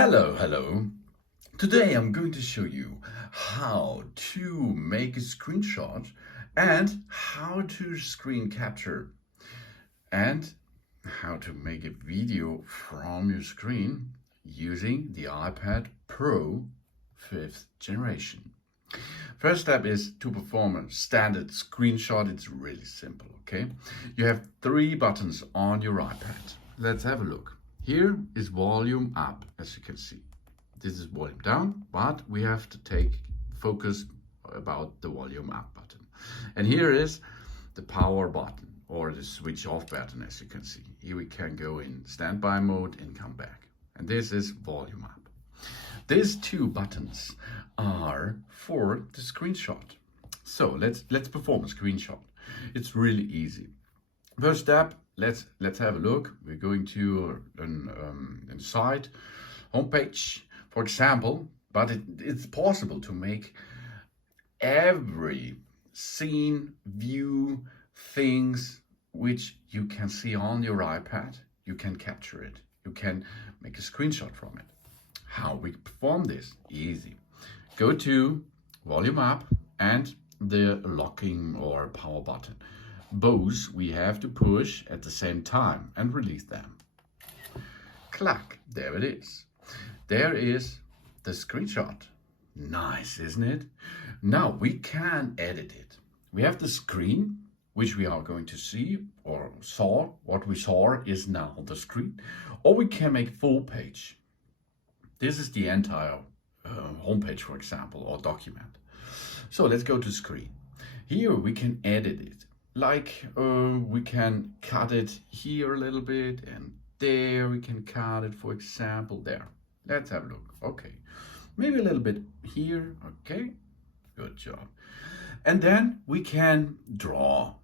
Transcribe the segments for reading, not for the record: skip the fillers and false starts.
Hello. Today I'm going to show you how to make a screenshot and how to screen capture and how to make a video from your screen using the iPad Pro 5th generation. First step is to perform a standard screenshot. It's really simple, okay? You have 3 buttons on your iPad. Let's have a look. Here is volume up, as you can see. This is volume down, but we have to take focus about the volume up button. And here is the power button or the switch off button, as you can see. Here we can go in standby mode and come back. And this is volume up. These 2 buttons are for the screenshot. So let's perform a screenshot. It's really easy. First step, let's have a look. We're going to a site homepage, for example, but it's possible to make every scene, view, things which you can see on your iPad. You can capture it. You can make a screenshot from it. How we perform this? Easy. Go to volume up and the locking or power button. Both we have to push at the same time and release them. Clack, there it is. There is the screenshot. Nice, isn't it? Now we can edit it. We have the screen, which we are going to see or saw. What we saw is now the screen. Or we can make full page. This is the entire homepage, for example, or document. So let's go to screen. Here we can edit it. Like we can cut it here a little bit and there we can cut it, for example, there. Let's have a look. Okay, maybe a little bit here. Okay, good job. And then we can draw,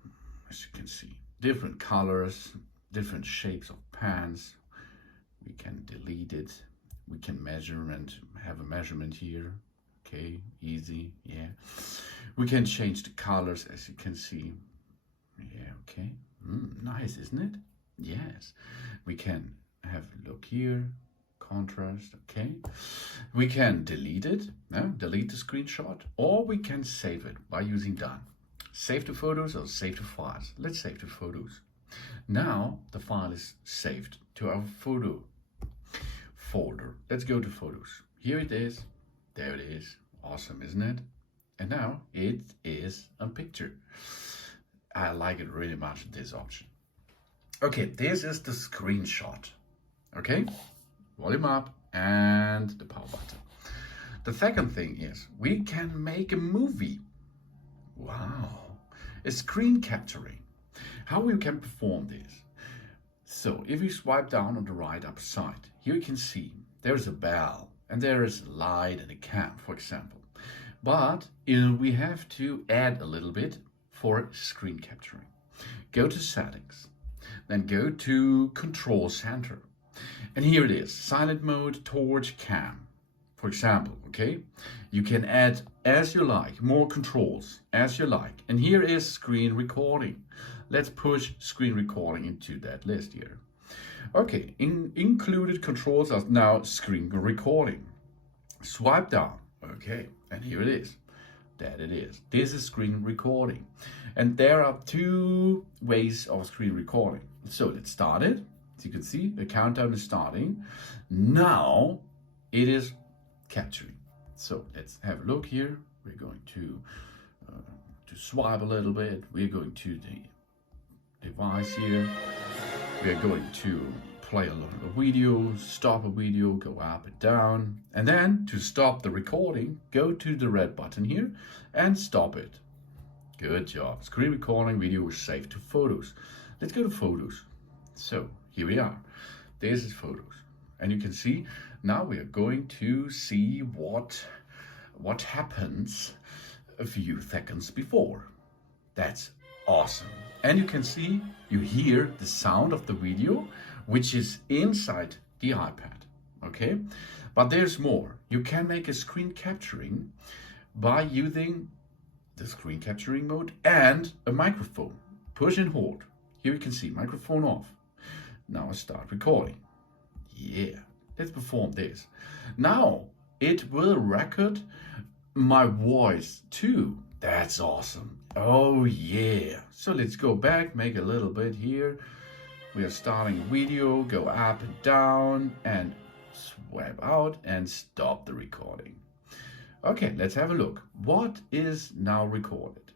as you can see, different colors, different shapes of pans. We can delete it. We can measure and have a measurement here. Okay, easy, yeah. We can change the colors, as you can see. Yeah, okay. Nice, isn't it? Yes. We can have a look here. Contrast, okay. We can delete it, delete the screenshot, or we can save it by using done. Save to photos or save to files. Let's save to photos. Now the file is saved to our photo folder. Let's go to photos. Here it is. There it is. Awesome, isn't it? And now it is a picture. I like it really much, this option. Okay, this is the screenshot. Okay, volume up and the power button. The second thing is we can make a movie. Wow, a screen capturing. How we can perform this? So if you swipe down on the right up side, here you can see there's a bell and there is a light and a cam, for example. But we have to add a little bit for screen capturing. Go to settings, then go to control center. And here it is, silent mode, torch, cam. For example, okay? You can add as you like, more controls as you like. And here is screen recording. Let's push screen recording into that list here. Okay, included controls are now screen recording. Swipe down, okay, and here it is. That it is. This is screen recording. And there are 2 ways of screen recording. So let's start it. As you can see, the countdown is starting. Now it is capturing. So let's have a look here. We're going to swipe a little bit. We're going to the device here. We are going to play a video, stop a video, go up and down. And then to stop the recording, go to the red button here and stop it. Good job. Screen recording video is saved to photos. Let's go to photos. So here we are. This is photos. And you can see now we are going to see what happens a few seconds before. That's awesome. And you can see, you hear the sound of the video, which is inside the iPad, okay? But there's more. You can make a screen capturing by using the screen capturing mode and a microphone. Push and hold. Here you can see microphone off. Now I start recording. Yeah, let's perform this. Now it will record my voice too. That's awesome. Oh yeah. So let's go back, make a little bit here. We are starting video, go up and down and swipe out and stop the recording. Okay, let's have a look. What is now recorded?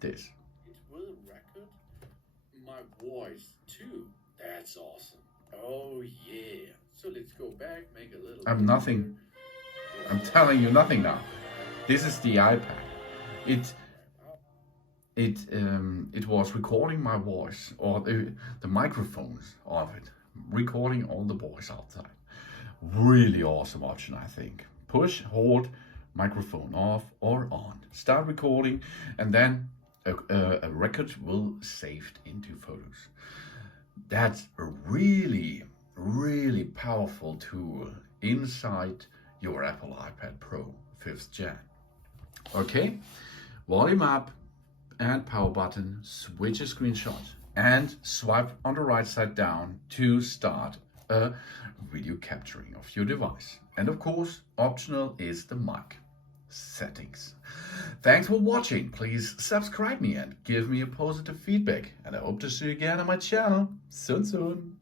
This. It will record my voice too. That's awesome. Oh yeah. So let's go back, make a little. I'm nothing. I'm telling you nothing now. This is the iPad. It was recording my voice, or the microphones of it, recording all the voice outside. Really awesome option, I think. Push, hold, microphone off or on. Start recording, and then a record will saved into photos. That's a really, really powerful tool inside your Apple iPad Pro 5th Gen. Okay, volume up and power button, switch a screenshot and swipe on the right side down to start a video capturing of your device. And of course, optional is the mic settings. Thanks for watching. Please subscribe me and give me a positive feedback. And I hope to see you again on my channel soon.